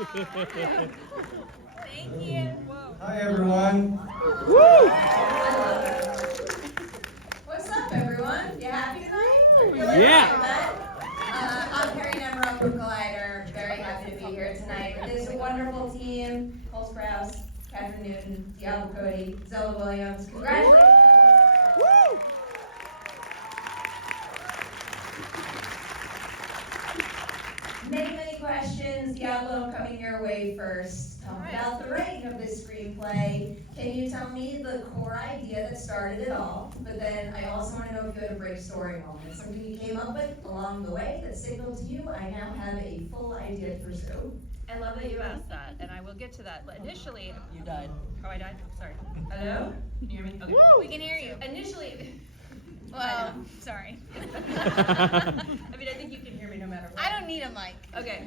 Thank you. Whoa. Hi, everyone. Woo! What's up, everyone? You happy tonight? Yeah. I'm Perri Nemiroff from Collider. Very happy to be here tonight with this wonderful team: Cole Sprouse, Kathryn Newton, Diablo Cody, Zelda Williams. Congratulations. Woo! Many questions. Diablo, coming your way first. About the writing of this screenplay, can you tell me the core idea that started it all? But then I also want to know if you had a break story moment, something you came up with along the way that signaled to you, I now have a full idea to pursue. I love that you asked that, and I will get to that. But initially, You died. oh, I died? Sorry. Hello? Can you hear me? Okay. Woo! We can hear you. Initially, Well, sorry. I mean, I think you can hear me no matter what. I don't need a mic. Okay.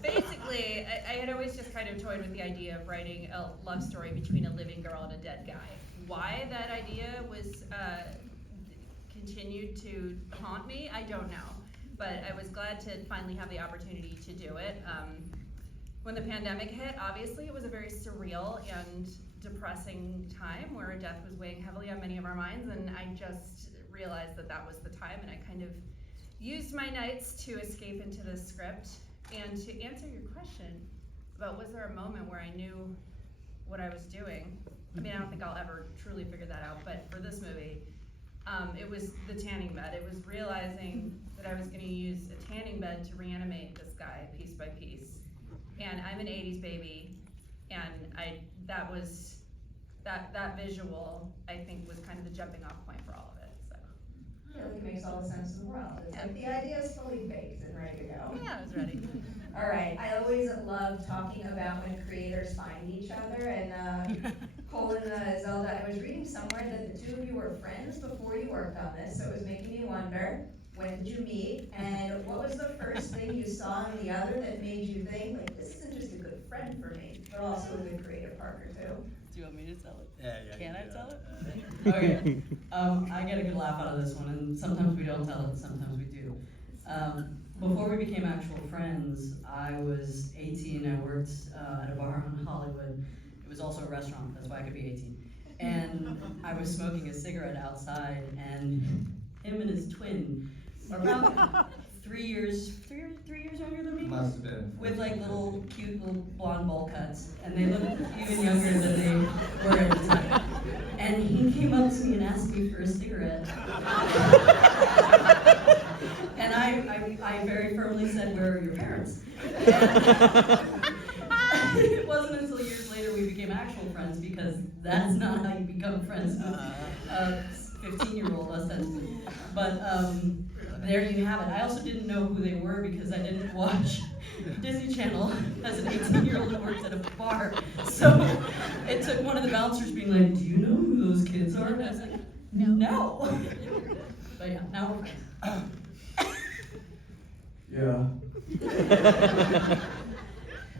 Basically, I had always just kind of toyed with the idea of writing a love story between a living girl and a dead guy. Why that idea was continued to haunt me, I don't know. But I was glad to finally have the opportunity to do it. When the pandemic hit, obviously, it was a very surreal and depressing time where death was weighing heavily on many of our minds, and I just realized that that was the time, and I kind of used my nights to escape into this script. And to answer your question about was there a moment where I knew what I was doing, I mean, I don't think I'll ever truly figure that out, but for this movie, it was the tanning bed. It was realizing that I was gonna use a tanning bed to reanimate this guy piece by piece. And I'm an 80s baby, and that visual, I think, was kind of the jumping off point for all of it, so. I feel like it makes all the sense in the world. It's like the idea is fully baked and ready to go. Yeah, I was ready. All right, I always love talking about when creators find each other, and Cole and Zelda, I was reading somewhere that the two of you were friends before you worked on this, so it was making me wonder, when did you meet, and what was the first thing you saw in the other that made you think, like, this isn't just a good friend for me, but also a good creative partner too? Do you want me to tell it? Yeah. Can I tell it? Okay. I get a good laugh out of this one, and sometimes we don't tell it, sometimes we do. Before we became actual friends, I was 18. I worked at a bar in Hollywood. It was also a restaurant. That's why I could be 18. And I was smoking a cigarette outside, and him and his twin are about 3 years younger than me. Must have been. With like little cute little blonde bowl cuts, and they looked even younger than they were at the time. And he came up to me and asked me for a cigarette. And I very firmly said, "Where are your parents?" And it wasn't until years later we became actual friends, because that's not how you become friends with a 15-year-old ostensibly. But there you have it. I also didn't know who they were because I didn't watch Disney Channel as an 18-year-old who works at a bar. So it took one of the bouncers being like, "Do you know who those kids are?" And I was like, no. But yeah, now we're friends. Yeah.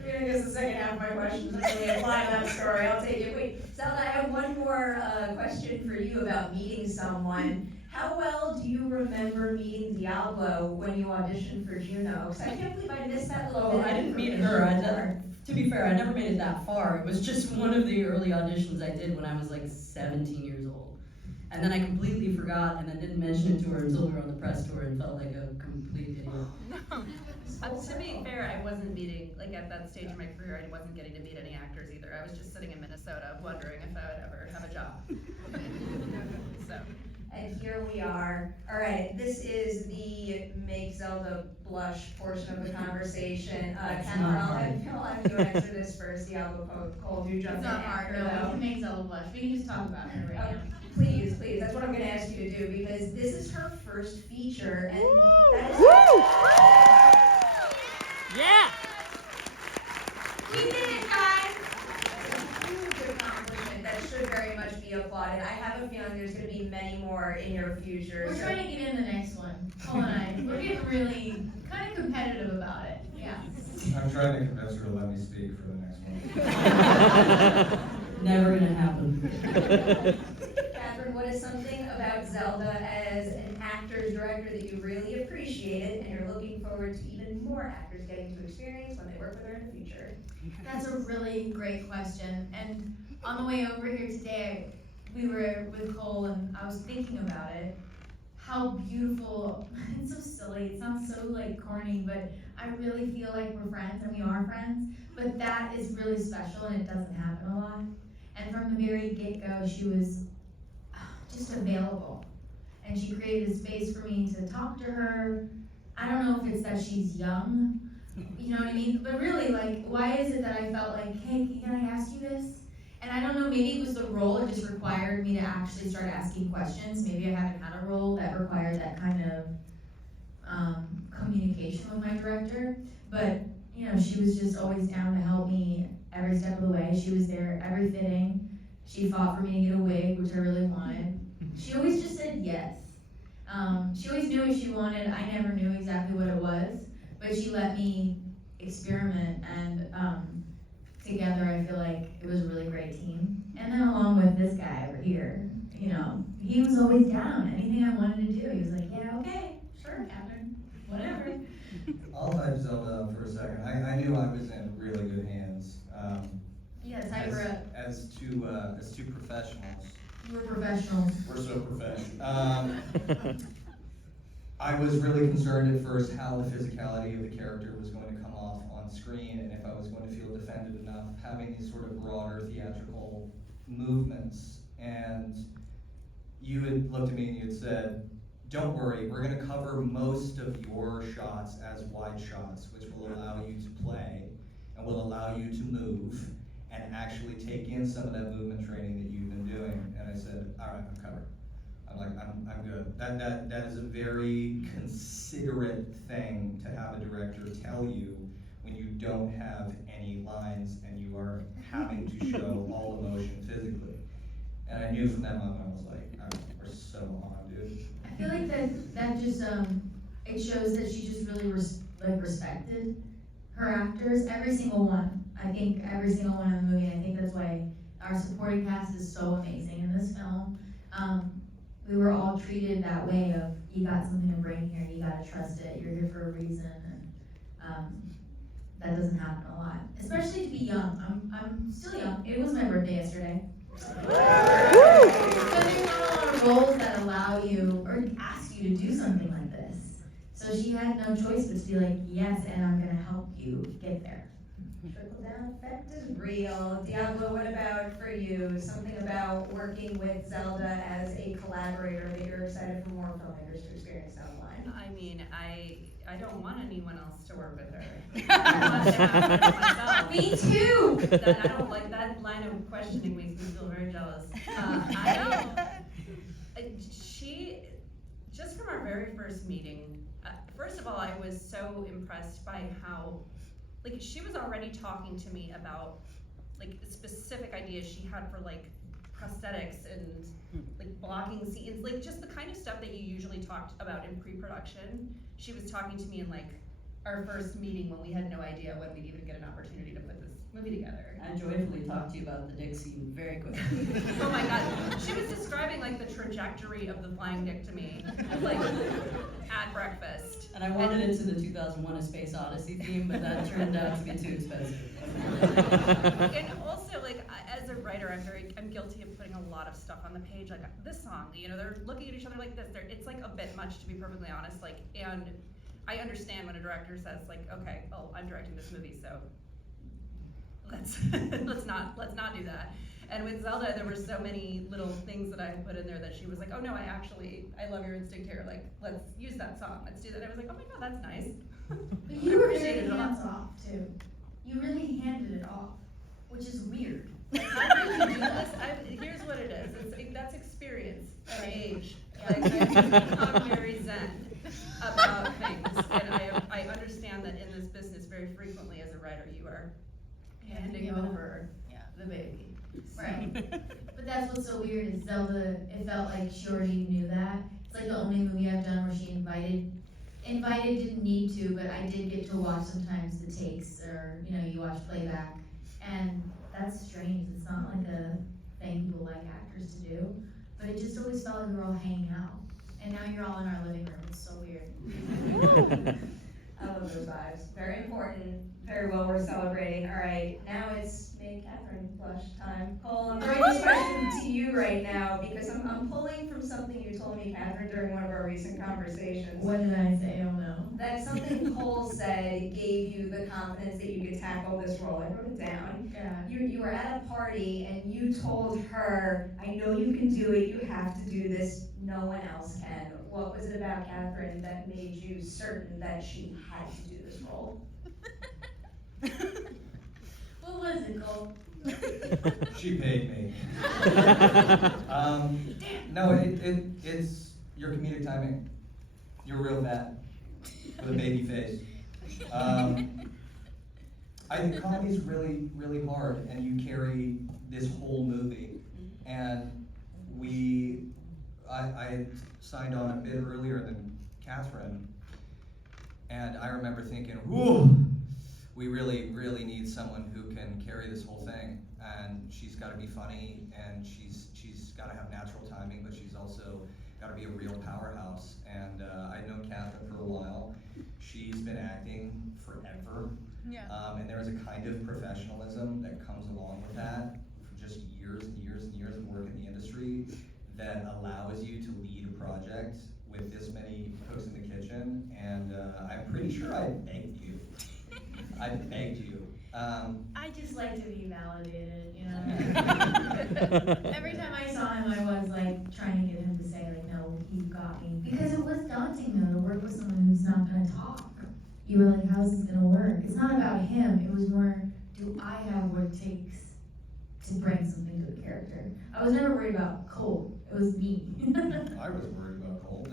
I guess the second half of my question doesn't really apply to that story. I'll take it. Wait, Zelda, I have one more question for you about meeting someone. How well do you remember meeting Diablo when you auditioned for Juno? Because I can't believe I missed that little bit. I didn't meet her. To be fair, I never made it that far. It was just one of the early auditions I did when I was like 17 years old. And then I completely forgot, and then didn't mention it to her until we were on the press tour, and felt like a complete idiot. No. To be fair, I wasn't meeting, like at that stage of my career, I wasn't getting to meet any actors either. I was just sitting in Minnesota wondering if I would ever have a job. So. And here we are. All right, this is the make Zelda blush portion of the conversation. Kathryn, I'll have you answer this first. Diablo, Cole, do jump in. It's not hard, no, we can make Zelda blush. We can just talk about her right now. Please, that's what I'm gonna ask you to do, because this is her first feature, and that is... Woo! Yeah! We did it, guys! That's a huge accomplishment that should very much be applauded. I have a feeling there's gonna be many more in your future. We're trying to get in the next one. Cole and I, we're getting really kind of competitive about it. Yeah. I'm trying to convince her to let me speak for the next one. Never gonna happen. Kathryn, what is something about Zelda as an actor's director that you really appreciated and you're looking forward to even more more actors getting to experience when they work with her in the future? That's a really great question. And on the way over here today, we were with Cole and I was thinking about it. How beautiful, it's so silly, it sounds so like corny, but I really feel like we're friends and we are friends. But that is really special and it doesn't happen a lot. And from the very get-go, she was just available. And she created a space for me to talk to her. I don't know if it's that she's young, you know what I mean? But really, like, why is it that I felt like, hey, can I ask you this? And I don't know, maybe it was the role, it just required me to actually start asking questions. Maybe I haven't had a role that required that kind of communication with my director. But, you know, she was just always down to help me every step of the way. She was there every fitting. She fought for me to get a wig, which I really wanted. She always just said yes. She always knew what she wanted. I never knew exactly what it was, but she let me experiment, and together I feel like it was a really great team. And then along with this guy over here, you know, he was always down. Anything I wanted to do, he was like, yeah, okay, sure, Kathryn, whatever. I'll hype Zelda up for a second. I knew I was in really good hands. Yeah, that's how you grew up. As two professionals. You were professionals. We're so professional. I was really concerned at first how the physicality of the character was going to come off on screen, and if I was going to feel defended enough, having these sort of broader theatrical movements. And you had looked at me and you had said, don't worry, we're going to cover most of your shots as wide shots, which will allow you to play and will allow you to move and actually take in some of that movement training that you've been doing. And I said, all right, I'm covered. I'm like, I'm good. That is a very considerate thing to have a director tell you when you don't have any lines and you are having to show all emotion physically. And I knew from that moment, I was like, all right, we're so on, dude. I feel like that just it shows that she just really respected her actors, every single one. I think every single one in the movie. I think that's why our supporting cast is so amazing in this film. We were all treated that way of, you got something to bring here, you gotta trust it, you're here for a reason, and that doesn't happen a lot. Especially to be young. I'm still young. It was my birthday yesterday. But there's not a lot of roles that allow you or ask you to do something like this. So she had no choice but to be like, yes, and I'm gonna help you get there. Trickle down effect is real. Diablo, what about for you? Something about working with Zelda as a collaborator that you're excited for more filmmakers to experience down the line? I mean, I don't want anyone else to work with her. I want to have her myself. Me too! I don't like that line of questioning, makes me feel very jealous. She, just from our very first meeting, first of all, I was so impressed by how, like, she was already talking to me about, like, specific ideas she had for, like, prosthetics and, like, blocking scenes, like, just the kind of stuff that you usually talked about in pre-production. She was talking to me in, like, our first meeting when we had no idea when we'd even get an opportunity to put this movie together. I joyfully talked to you about the dick scene very quickly. Oh my god, she was describing, like, the trajectory of the flying dick to me, like, at breakfast. And I wanted it to the 2001 A Space Odyssey theme, but that turned out to be too expensive. And also, like, as a writer, I'm guilty of putting a lot of stuff on the page, like this song, you know, they're looking at each other like this, it's like a bit much, to be perfectly honest, like, and I understand when a director says, like, okay, well, I'm directing this movie, so let's not do that. And with Zelda, there were so many little things that I had put in there that she was like, oh no, I love your instinct here, like, let's use that song, let's do that. And I was like, oh my god, that's nice. But you were very Appreciated it a lot. hands off too. You really handed it off, which is weird. Like, how did you do this? Here's what it is. That's experience and age. Like, I've become very zen about things, and I understand that in this business, very frequently as a writer, you are handing over the baby. So. Right. But that's what's so weird is Zelda, it felt like she already knew that. It's like the only movie I've done where she invited, didn't need to, but I did get to watch sometimes the takes, or, you know, you watch playback, and that's strange. It's not like a thing people like actors to do, but it just always felt like we were all hanging out. And now you're all in our living room. It's so weird. I love those vibes. Very important, very well worth celebrating. All right, now it's make Kathryn blush time. Cole, I'm throwing this question to you right now because I'm pulling from something you told me, Kathryn, during one of our recent conversations. What did I say? Oh no. That something Cole said gave you the confidence that you could tackle this role. I wrote it down. Yeah. You were at a party and you told her, I know you can do it, you have to do this, no one else can. What was it about Kathryn that made you certain that she had to do this role? What was it, Cole? She paid me. No, it's your comedic timing. You're real fat with a baby face. I think comedy's really, really hard, and you carry this whole movie. And I had signed on a bit earlier than Kathryn, and I remember thinking, whoa, we really, really need someone who can carry this whole thing. And she's got to be funny, and she's got to have natural timing, but she's also got to be a real powerhouse. And I'd known Kathryn for a while. She's been acting forever. Yeah. And there is a kind of professionalism that comes along with that, for just years and years and years of work in the industry, that allows you to lead a project with this many cooks in the kitchen. And I'm pretty sure I begged you. I begged you. I just like to be validated, you know? Every time I saw him, I was like trying to get him to say like, no, you got me. Because it was daunting though, to work with someone who's not gonna talk. You were like, how's this gonna work? It's not about him, it was more, do I have what it takes to bring something to the character? I was never worried about Cole, it was me. I was worried about Cole.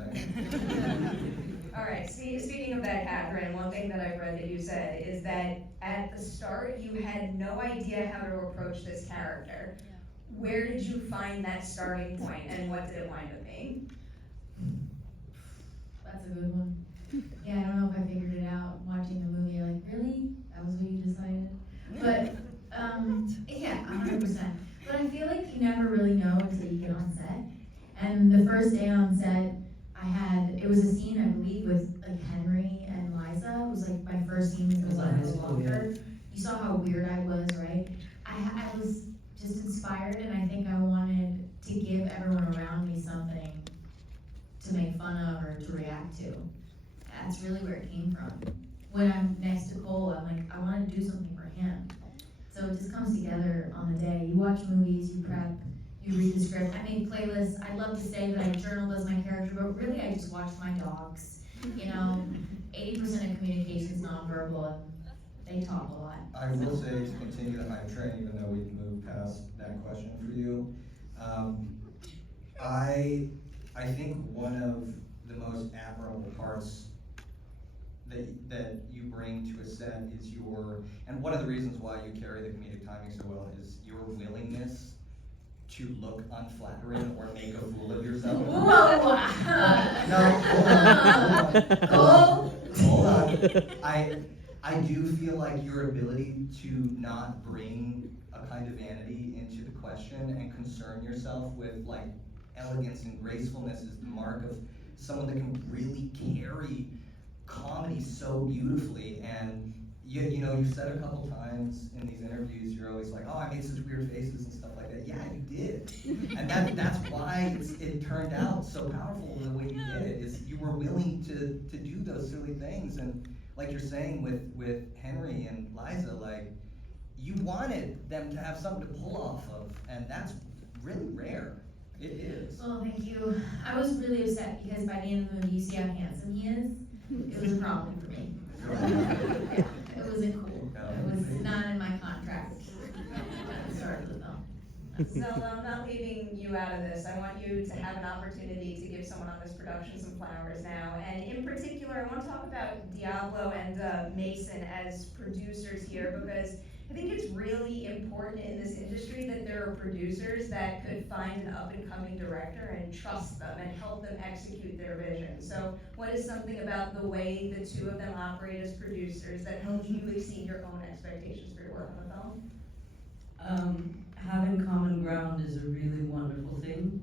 All right, speaking of that, Kathryn, one thing that I've read that you said is that at the start, you had no idea how to approach this character. Yeah. Where did you find that starting point, and what did it wind up being? That's a good one. Yeah, I don't know if I figured it out watching the movie, like, really? That was what you decided? But, yeah, 100%. But I feel like you never really know until you get on set. And the first day on set, it was a scene, I believe, with like Henry and Liza. It was like my first scene with Liza Walker. You saw how weird I was, right? I was just inspired, and I think I wanted to give everyone around me something to make fun of or to react to. That's really where it came from. When I'm next to Cole, I'm like, I want to do something for him. So it just comes together on the day. You watch movies, you prep, you read the script. I make playlists. I'd love to say that I journaled as my character, but really I just watch my dogs. You know, 80% of communication is nonverbal, and they talk a lot. I will say, to continue the hype train, even though we've moved past that question for you, I think one of the most admirable parts that you bring to a set is and one of the reasons why you carry the comedic timing so well is your willingness to look unflattering or make a fool of yourself. Whoa! No, Cole? Hold on. I do feel like your ability to not bring a kind of vanity into the question and concern yourself with like elegance and gracefulness is the mark of someone that can really carry comedy so beautifully. And you know, you said a couple times in these interviews, you're always like, oh, I made such weird faces and stuff like that. Yeah, you did. And that's why it turned out so powerful the way you did it, is you were willing to do those silly things. And like you're saying with Henry and Liza, like, you wanted them to have something to pull off of, and that's really rare. It is. Oh, thank you. I was really upset because by the end of the movie, you see how handsome he is. It was a problem for me. Yeah, it wasn't cool. It was not in my contract. Sorry for the film. Zelda, I'm not leaving you out of this. I want you to have an opportunity to give someone on this production some flowers now. And in particular, I want to talk about Diablo and Mason as producers here, because I think it's really important in this industry that there are producers that could find an up-and-coming director and trust them and help them execute their vision. So what is something about the way the two of them operate as producers that helped you exceed your own expectations for your work on the film? Having common ground is a really wonderful thing,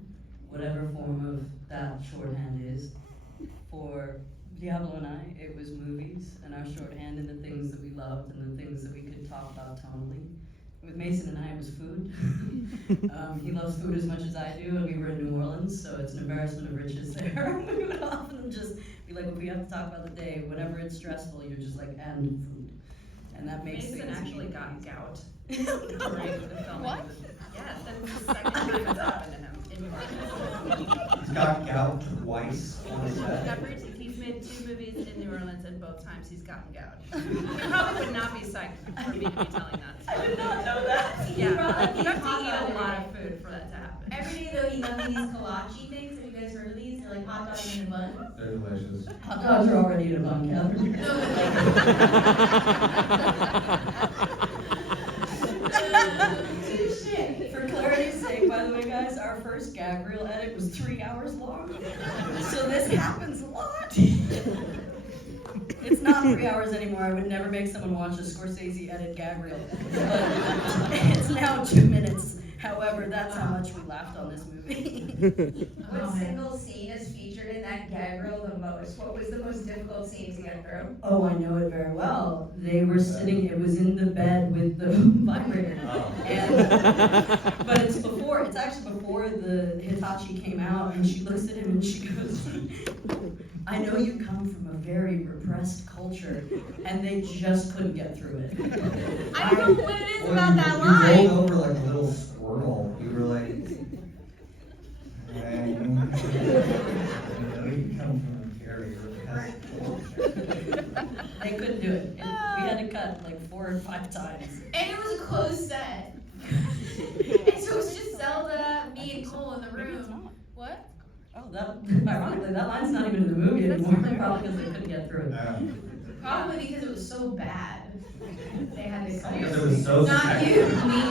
whatever form of that shorthand is, for Diablo and I, it was movies and our shorthand and the things that we loved and the things that we could talk about tonally. With Mason and I, it was food. He loves food as much as I do, and we were in New Orleans, so it's an embarrassment of riches there. We would often just be like, if we have to talk about the day, whenever it's stressful, you're just like, and food. And that makes Mason things actually easy. got gout No. during the filming. What? Yes, that's the second time it's happened to him in New Orleans. He's got gout twice on He's set. He's made 2 movies in New Orleans, and both times he's gotten gout. He probably would not be psyched for me to be telling that I story. did not know that. Yeah, brought up you these have to hot eat a dogs lot every of food for that to happen. Every day though, he got me these kolache things. Have you guys heard of these? They're like hot dogs in a bun. They're delicious. Hot dogs are already in a bun, Kathryn. No, but like. For clarity's sake, by the way, guys, our first gag reel edit was 3 hours long. So this happens a lot. It's not 3 hours anymore. I would never make someone watch a Scorsese edit gag reel. But it's now 2 minutes. However, that's how much we laughed on this movie. What single scene is featured in that gag reel the most? What was the most difficult scene to get through? Oh, I know it very well. They were sitting, it was in the bed with the vibrator. And, but it's actually before the Hitachi came out, and she looks at him and she goes, I know you come from a very repressed culture, and they just couldn't get through it. I don't know what it is Well, about that you line. rolled over like a little squirrel. You were like, I know you come from a very repressed culture. They couldn't do it. And we had to cut like 4 or 5 times. And it was a closed set. And so it was just Zelda, me, and Cole in the room. What? Oh, ironically, that line's not even in the movie anymore, probably because they couldn't get through it. Probably because it was so bad. They had to cut Because it. it was so Not sexy. you, me.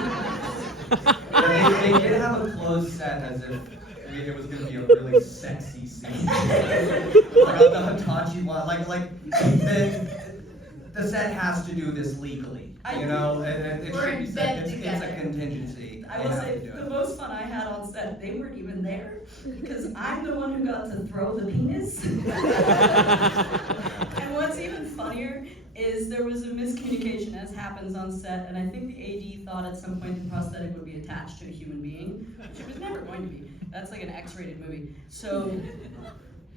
They did have a closed set as if it was going to be a really sexy scene. Like the Hitachi one, like the set has to do this legally, you know, and it We're should be in said, bed it's a together. contingency. I They will have say, to do the it. most fun I had on set, they weren't even there, because I'm the one who got to throw the penis. And what's even funnier is there was a miscommunication, as happens on set, and I think the AD thought at some point the prosthetic would be attached to a human being, which it was never going to be. That's like an X-rated movie. So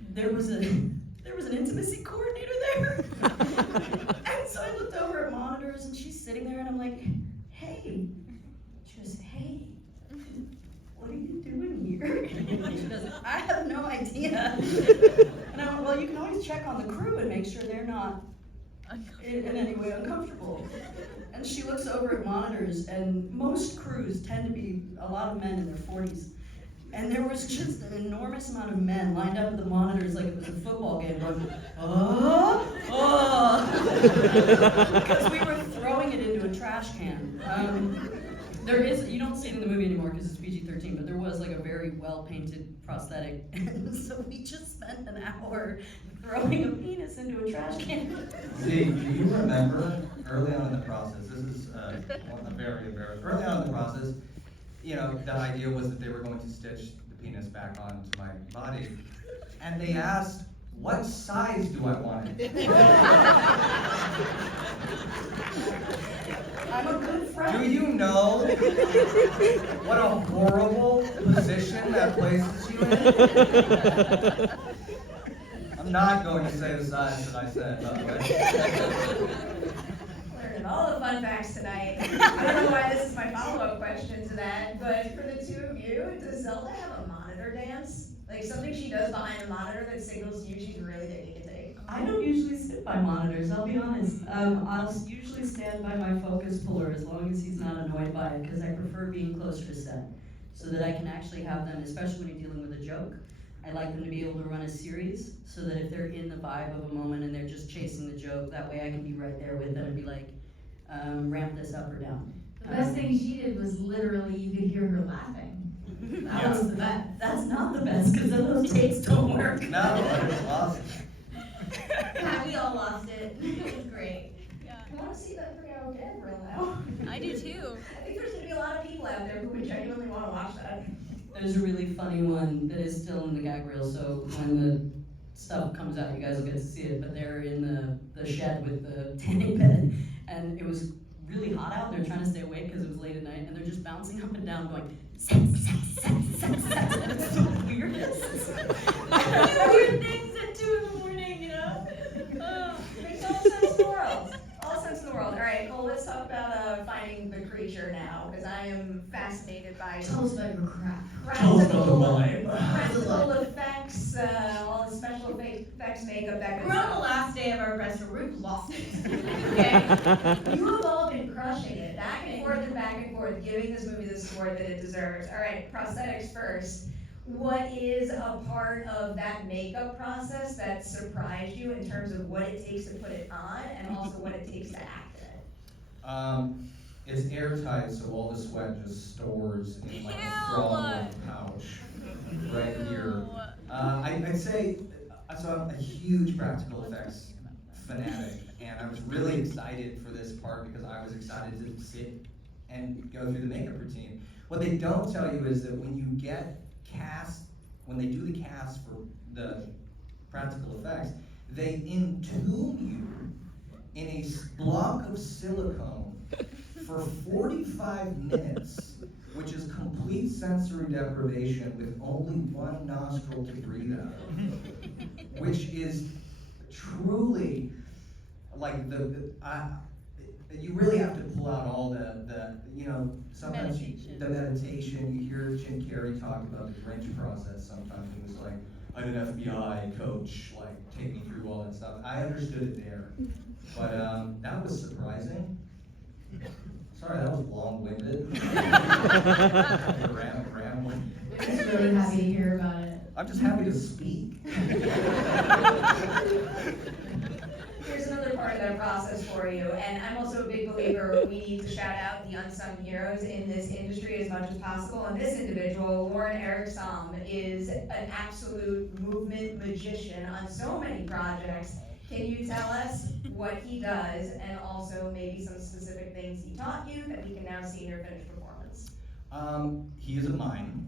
there was an intimacy coordinator there. And so I looked over at monitors, and she's sitting there, and I'm like, hey. She goes, hey, what are you doing here? She goes, I have no idea. And I went, well, you can always check on the crew and make sure they're not in any way uncomfortable. And she looks over at monitors, and most crews tend to be a lot of men in their 40s. And there was just an enormous amount of men lined up at the monitors like it was a football game going, oh. Because we were throwing it into a trash can. You don't see it in the movie anymore because it's PG-13, but there was like a very well-painted prosthetic. And so we just spent an hour throwing a penis into a trash can. See, do you remember early on in the process, this is very embarrassing, early on in the process, you know, the idea was that they were going to stitch the penis back onto my body, and they asked, what size do I want it? I'm a good friend. Do you know what a horrible position that places you in? I'm not going to say the size that I said, by the way. Learning all the fun facts tonight. I don't know why this is my follow-up question to that, but for the two of you, does Zelda have a monitor dance? Like something she does behind the monitor that signals you she's really taking a take? I don't usually sit by monitors, I'll be honest. I'll usually stand by my focus puller as long as he's not annoyed by it, because I prefer being closer to set, so that I can actually have them, especially when you're dealing with a joke, I like them to be able to run a series, so that if they're in the vibe of a moment and they're just chasing the joke, that way I can be right there with them and be like, ramp this up or down. The best thing she did was literally you could hear her laughing. That was the best. That's not the best, because then those takes don't work. No, that was awesome. Yeah, we all lost it. It was great. I want to see that 3-hour gag reel now. I do too. I think there's going to be a lot of people out there who would genuinely want to watch that. There's a really funny one that is still in the gag reel. So when stuff comes out, you guys will get to see it, but they're in the shed with the tanning bed, and it was really hot out, they're trying to stay awake because it was late at night, and they're just bouncing up and down going, sex, sex, sex, sex, sex, and it's the weirdest. Weird things at 2 in the morning, you know? Makes all sense in the world. All sense in the world. All right, Cole, let's talk about finding the creature now, because I am fascinated by Tell us about your craft. practical effects, all the special effects, makeup, that good We're on the stuff. last day of our festival, we've lost it. Okay? You have all been crushing it, back and forth, giving this movie the score that it deserves. All right, prosthetics first. What is a part of that makeup process that surprised you in terms of what it takes to put it on and also what it takes to act in it? It's airtight, so all the sweat just stores in like a frog-like pouch right here. I'd say, so I'm a huge practical effects fanatic, and I was really excited for this part because I was excited to sit and go through the makeup routine. What they don't tell you is that when you get cast, when they do the cast for the practical effects, they entomb you in a block of silicone for 45 minutes, which is complete sensory deprivation with only one nostril to breathe out of, which is truly like you really have to pull out all the you know, sometimes the meditation, you hear Jim Carrey talk about the Grinch process sometimes, it was like, I had an FBI coach, like, take me through all that stuff. I understood it there, but that was surprising. Sorry, that was long-winded. Rambling. We're just really happy to hear about it. I'm just happy to speak. Here's another part of that process for you, and I'm also a big believer we need to shout out the unsung heroes in this industry as much as possible, and this individual, Lauren Erickson, is an absolute movement magician on so many projects. Can you tell us what he does, and also maybe some specific things he taught you that we can now see in your finished performance? He is a mime.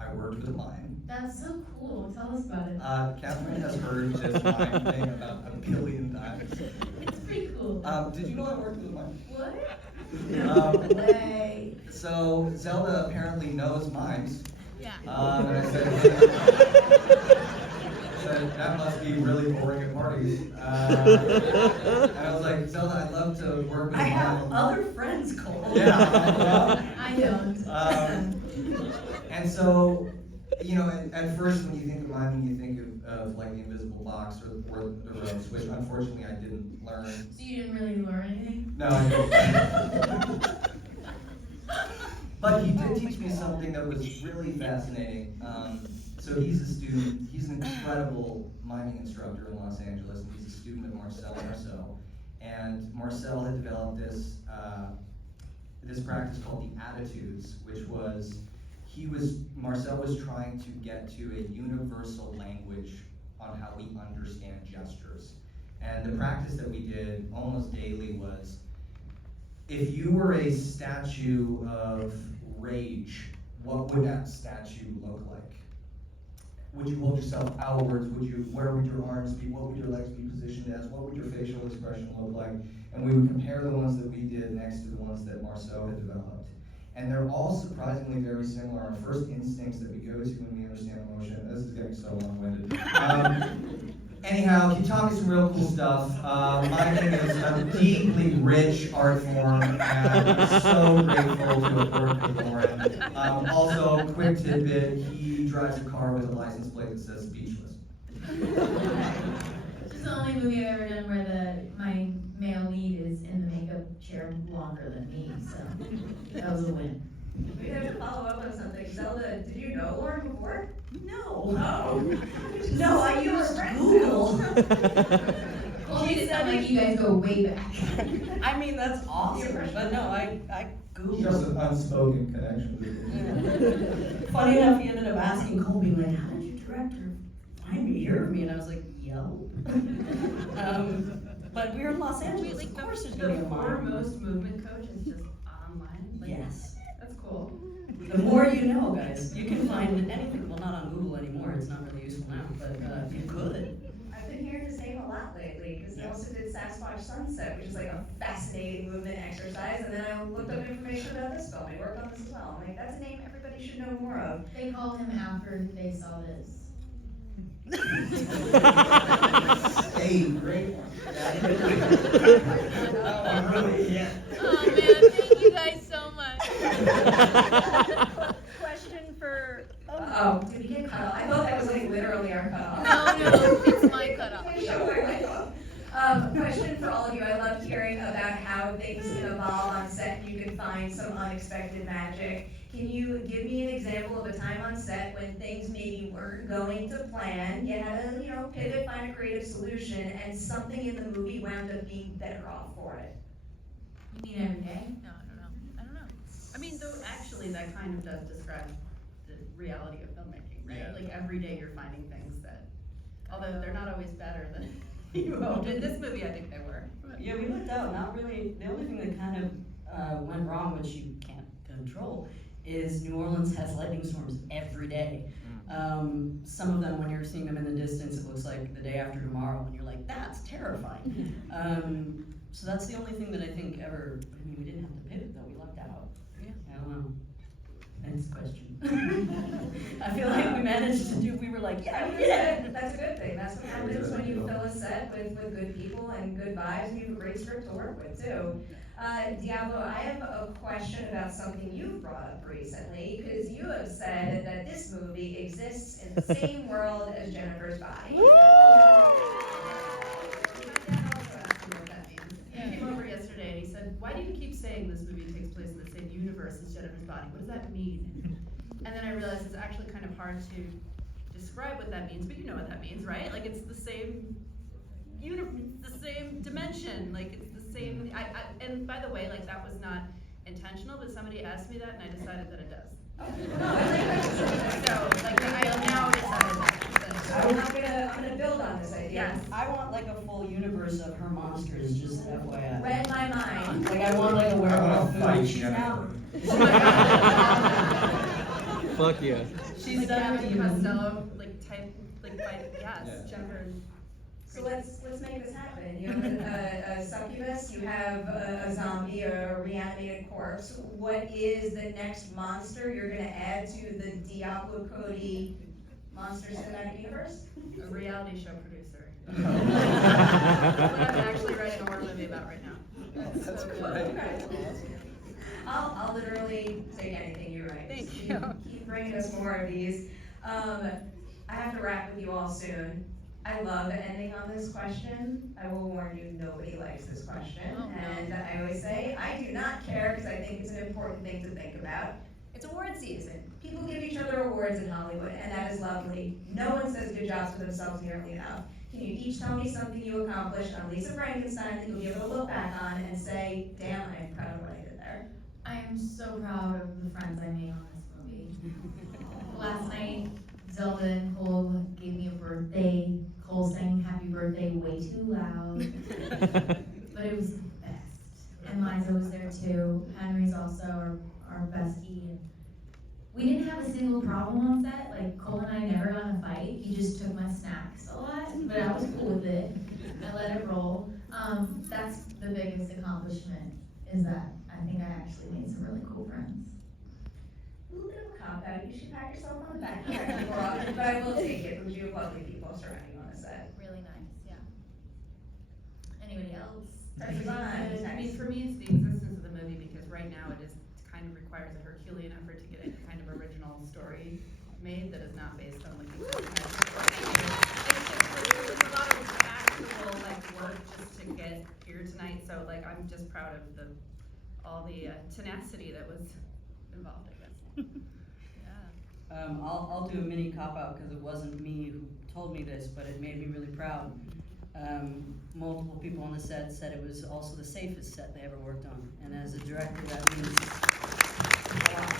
I worked with a mime. That's so cool, tell us about it. Kathryn has heard this mime thing about a billion times. It's pretty cool. Did you know I worked with a mime? What? No way. So Zelda apparently knows mimes. Yeah. And I said, that must be really boring at parties. And I was like, Zelda, I'd love to work with I a have mime. other friends, Cole. Yeah. I don't. And so, you know, at first when you think of miming, you think of like the invisible box or the ropes, which unfortunately I didn't learn. So you didn't really learn anything? No, I didn't. But he did teach me something that was really fascinating. So he's a student, he's an incredible miming instructor in Los Angeles, and he's a student of Marcel. And Marcel had developed this practice called the Attitudes, which was, Marcel was trying to get to a universal language on how we understand gestures. And the practice that we did almost daily was, if you were a statue of rage, what would that statue look like? Would you hold yourself outwards? Where would your arms be? What would your legs be positioned as? What would your facial expression look like? And we would compare the ones that we did next to the ones that Marcel had developed. And they're all surprisingly very similar. Our first instincts that we go to when we understand emotion. This is getting so long-winded. Anyhow, he taught me some real cool stuff. My thing is a deeply rich art form, and I'm so grateful to have worked with Lauren. Also, quick tidbit, he drives a car with a license plate that says speechless. This is the only movie I've ever done where my male lead is in the makeup chair longer than me, so that was a win. We have to follow up on something. Zelda, did you know Lauren before? No. Oh. No, I You were used friends Google. Well, it sounds like you guys go way back. I mean, that's awesome, but no, I Googled. Just an unspoken connection. Funny enough, he ended up asking Colby, like, how did your director find me, hear of me? And I was like, Yelp. But we're in Los Angeles, Wait, of like course there's the gonna be a mime. foremost movement coach is just online? Like, Yes. That's cool. The more you know, guys. You can find anything, well, not on Google anymore, it's not really useful now, but you could. I've been hearing his name a lot lately, because he also did Sasquatch Sunset, which is like a fascinating movement exercise, and then I looked up information about this film, he worked on this as well. I'm like, that's a name everybody should know more of. They called him after they saw this. Hey, great one. Yeah. Oh man, thank you guys so much. Question for. Oh, did we get cut off? I thought that was like literally our cutoff. No, it's my cutoff. Question for all of you. I love hearing about how things can evolve on set. You can find some unexpected magic. Can you give me an example of a time on set when things maybe weren't going to plan? You had to, pivot, find a creative solution, and something in the movie wound up being better off for it. You mean every day? No, I don't know. I mean, though, actually, that kind of does describe the reality of filmmaking, right? Yeah. Like, every day you're finding things that, although they're not always better than you hoped. In this movie, I think they were. Yeah, we looked out, not really, the only thing that kind of went wrong, which you can't control, is New Orleans has lightning storms every day. Some of them, when you're seeing them in the distance, it looks like the day after tomorrow, and you're like, that's terrifying. So that's the only thing that I think ever, I mean, we didn't have to pivot though, we lucked out. Yeah. I don't know. Next question. I feel like we managed to do, we were like, yeah, we did it. That's a good thing. That's what happens when you fill a set with good people and good vibes, and you have a great script to work with too. Diablo, I have a question about something you brought up recently, because you have said that this movie exists in the same world as Jennifer's Body. He came over yesterday and he said, why do you keep saying this movie takes place in the same universe as Jennifer's Body? What does that mean? And then I realized it's actually kind of hard to describe what that means, but you know what that means, right? Like, it's the same the same dimension, like it's the same, and by the way, like, that was not intentional, but somebody asked me that and I decided that it does. So, like, I now decided that. I'm gonna build on this idea. Yes. I want like a full universe of her monsters, just FYI. Read my mind. Like, I want like a werewolf I wanna fight movie. She's now, Oh my god. Fuck yeah. she's Like done Abbott demons. Costello, like type, like fight, yes, Yeah. Jennifer. So let's make this happen. You have a succubus, you have a zombie, a reanimated corpse. What is the next monster you're gonna add to the Diablo Cody Monster Cinematic Universe? A reality show producer. What I'm actually writing a horror movie about right now. That's So, great. I'll literally take anything you write. Thank Just you. Keep bringing us more of these. I have to wrap with you all soon. I love ending on this question. I will warn you, nobody likes this question. Oh, no. And I always say, I do not care because I think it's an important thing to think about. It's award season. People give each other awards in Hollywood, and that is lovely. No one says good jobs for themselves nearly enough. Can you each tell me something you accomplished on Lisa Frankenstein that you'll be able to look back on and say, damn, I'm proud of what I did there? I am so proud of the friends I made on this movie. Last night, Zelda and Cole gave me a birthday. Cole sang happy birthday way too loud, but it was the best. And Liza was there too. Henry's also our bestie. And we didn't have a single problem on set. Like, Cole and I never got in a fight. He just took my snacks a lot, but I was cool with it. I let it roll. That's the biggest accomplishment, is that I think I actually made some really cool friends. A little bit of a cop-out. You should pat yourself on the back. But I will take it because you have lovely people surrounding you on the set. Really nice, yeah. Anybody else? Pressure's on. I mean, for me, it's the existence of the movie, because right now it kind of requires a Herculean effort to get any kind of original story made that is not based on like these kind of it's a lot of actual like work just to get here tonight. So like, I'm just proud of all the tenacity that was involved, I guess. Yeah. I'll do a mini cop-out because it wasn't me who told me this, but it made me really proud. Multiple people on the set said it was also the safest set they ever worked on, and as a director, that means a lot.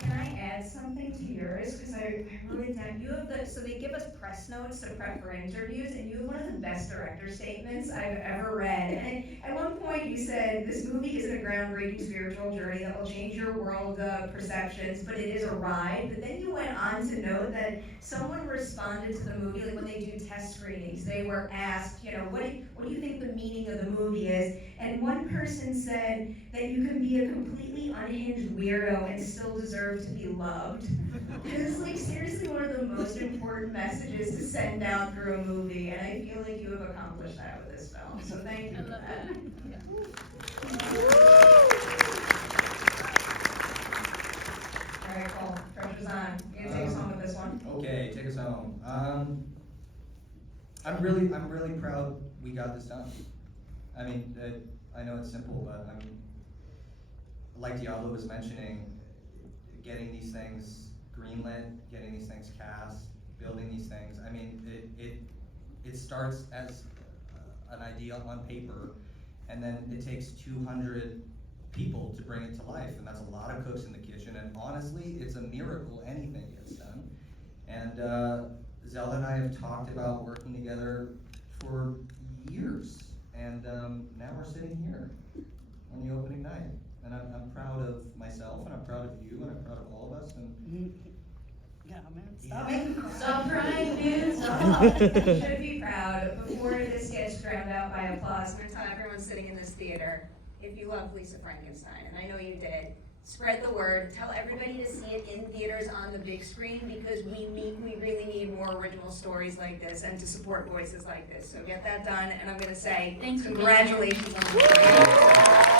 Can I add something to yours? Because I wrote it down. You have so they give us press notes to prep for interviews, and you have one of the best director statements I've ever read. And at one point you said said, this movie isn't a groundbreaking spiritual journey that will change your world perceptions, but it is a ride. But then you went on to note that someone responded to the movie, like when they do test screenings, they were asked, what do you think the meaning of the movie is? And one person said that you can be a completely unhinged weirdo and still deserve to be loved. It's like seriously one of the most important messages to send out through a movie, and I feel like you have accomplished that with this film. So thank you I for love that. that. All right, Cole, pressure's on. You gonna take us home with this one? Okay, take us home. I'm really proud we got this done. I mean, I know it's simple, but like Diablo was mentioning, getting these things greenlit, getting these things cast, building these things. I mean, it starts as an idea on paper, and then it takes 200 people to bring it to life, and that's a lot of cooks in the kitchen, and honestly, it's a miracle anything gets done. And Zelda and I have talked about working together for years, and now we're sitting here on the opening night, and I'm proud of myself, and I'm proud of you, and I'm proud of all of us, and Yeah, man, Yeah. Stop crying, dude. Stop. You should be proud. Before this gets drowned out by applause, I'm gonna tell everyone sitting in this theater, if you love Lisa Frankenstein, and I know you did, spread the word. Tell everybody to see it in theaters on the big screen, because we really need more original stories like this and to support voices like this. So get that done, and I'm gonna say Thanks for being here. congratulations on the